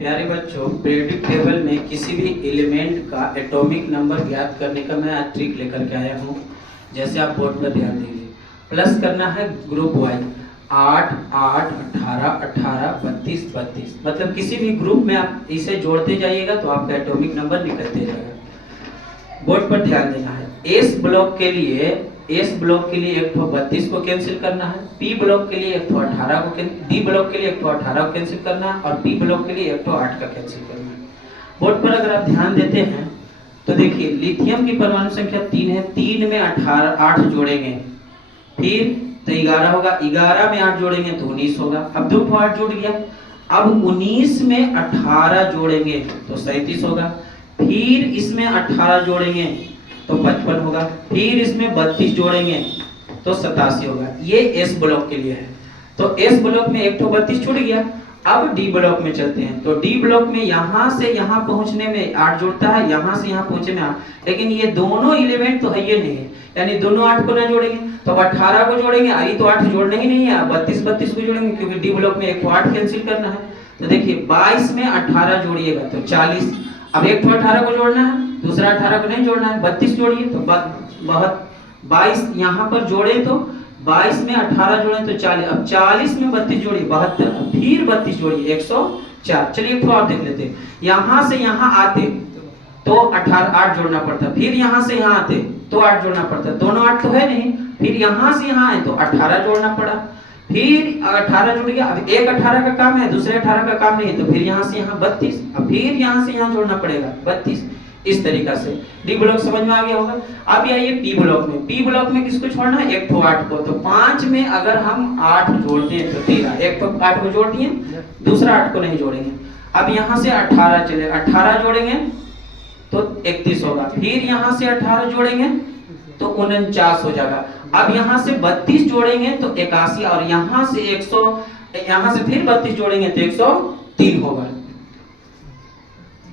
प्यारे बच्चों, periodic table में किसी भी एलिमेंट का एटॉमिक नंबर ज्ञात करने का मैं आज ट्रिक लेकर के आया हूँ। जैसे आप बोर्ड पर ध्यान दीजिए, प्लस करना है ग्रुप वाइज 8 8 18 18 32 32, मतलब किसी भी ग्रुप में आप इसे जोड़ते जाइएगा तो आपका एटॉमिक नंबर निकलते जाएगा। बोर्ड पर ध्यान देना है। एस ब्लॉक के लिए एक तो 32 को कैंसिल करना है, पी ब्लॉक के लिए एक तो 18 को, डी ब्लॉक के लिए एक तो 18 को कैंसिल करना है और पी ब्लॉक के लिए एक तो 8 का कैंसिल करना है। बोर्ड पर अगर आप ध्यान देते हैं तो देखिए, लिथियम की परमाणु संख्या 3 है, 3 में 8 जोड़ेंगे फिर तो 11 होगा, 11 में 8 जोड़ेंगे तो 19 होगा। अब 2 को 8 जुड़ गया, अब 19 में 18 जोड़ेंगे तो 37 होगा, फिर इसमें 18 जोड़ेंगे तो 55 होगा, फिर इसमें 32 जोड़ेंगे तो 87 होगा। ये एस ब्लॉक के लिए है। तो एस ब्लॉक में एक तो 32 छूट गया। अब डी ब्लॉक में चलते हैं तो डी ब्लॉक में यहां से यहां पहुंचने में 8 जुड़ता है, यहां से यहां पहुंचे में 8, लेकिन ये दोनों एलिमेंट तो है ये नहीं है, यानी दोनों 8 को ना जोड़ेंगे तो 18 को जोड़ेंगे, आई तो 8 जोड़ना ही नहीं है, 32 32 को जोड़ेंगे क्योंकि डी ब्लॉक में एक तो 8 कैंसिल करना है। तो देखिए 22 में 18 जोड़िएगा तो 40, अब एक तो 18 को जोड़ना है, दूसरा 18 को नहीं जोड़ना है, 32 जोड़िए तो 22 यहाँ पर जोड़े तो 22 में 18 जोड़े तो 40, अब 40 में 32 जोड़िए 72, फिर 32 जोड़िए 104। चलिए एक तो और देख लेते हैं, यहाँ से यहाँ आते तो 8 जोड़ना पड़ता, फिर यहाँ से यहाँ आते तो 8 जोड़ना पड़ता, दोनों 8 तो है नहीं, फिर यहाँ से यहाँ आए तो 18 जोड़ना पड़ा, फिर 18 जुड़ गया। अब एक 18 का काम है, दूसरे 18 का काम नहीं है, तो फिर यहाँ से यहाँ 32, अब फिर यहाँ से यहाँ जोड़ना पड़ेगा 32। इस तरीका से डी ब्लॉक समझ में आ गया होगा। अब आइए पी ब्लॉक में। पी ब्लॉक में किसको छोड़ना है? एक तो 8 को, तो 5 में अगर हम 8 जोड़ते हैं तो 13, एक तो 8 को जोड़ दिए, दूसरा 8 को नहीं जोड़ेंगे। अब यहाँ से 18 चले, 18 जोड़ेंगे तो 31 होगा, फिर यहाँ से 18 जोड़ेंगे तो 49 हो जाएगा। अब यहाँ से 32 जोड़ेंगे तो 81, और यहाँ से 100, यहाँ से फिर 32 जोड़ेंगे तो 103 होगा।